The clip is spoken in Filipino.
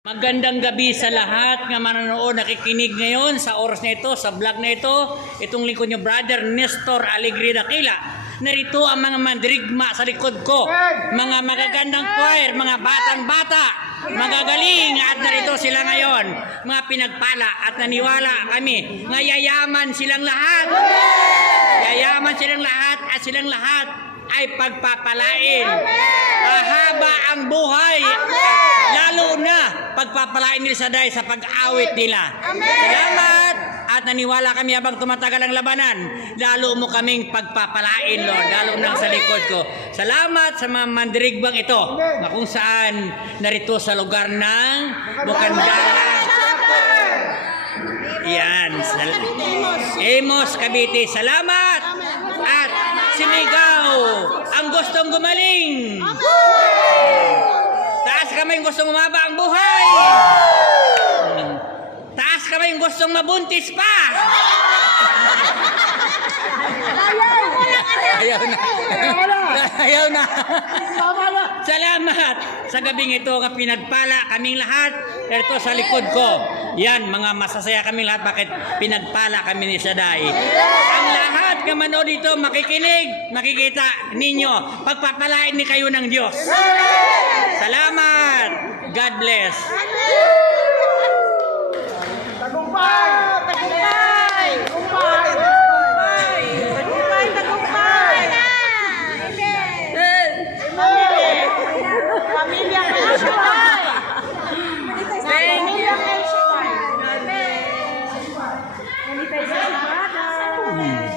Magandang gabi sa lahat nga manonood, nakikinig ngayon sa oras na ito, sa vlog na ito. Itong lingkod niyo, brother Nestor Alegre Dakila. Narito ang mga mandirigma sa likod ko. Mga magagandang choir, mga batang-bata, magagaling at narito sila ngayon. Mga pinagpala at naniwala kami nga yayaman silang lahat. Yayaman silang lahat at silang lahat ay pagpapalain. Mahaba ang buhay. Pagpapalain nila sa dahil sa pag-awit nila. Salamat! At naniwala kami habang tumatagal ang labanan, lalo mo kaming pagpapalain, Lord, lalo nang sa likod ko. Salamat sa mga mandirigbang ito, na kung saan narito sa lugar ng Bukandala. Yan. Sal- Amos Cavite. Salamat! At sinigaw ang gustong gumaling. Taas kamay gustong umaba ang buhay. Yung gustong mabuntis pa. Ayaw na. Ayaw na. Salamat sa gabing ito nga pinagpala kaming lahat. Ito sa likod ko. Yan, mga masasaya kaming lahat. Bakit pinagpala kami ni Saday? Ang lahat nga manood dito, makikinig, makikita ninyo. Pagpapalain ni kayo ng Diyos. Salamat. God bless. Ele a de guarda.